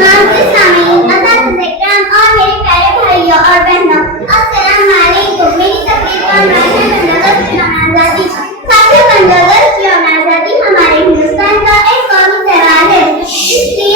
معزز سامعین، اساتذہ کرام اور میرے پیارے بھائیوں اور بہنوں، السلام علیکم۔ میری تقریر کا عنوان ہے 15 اگست یوم آزادی۔ ساتھیو، 15 اگست یوم آزادی ہمارے ہندوستان کا ایک قومی تہوار ہے۔ اس لیے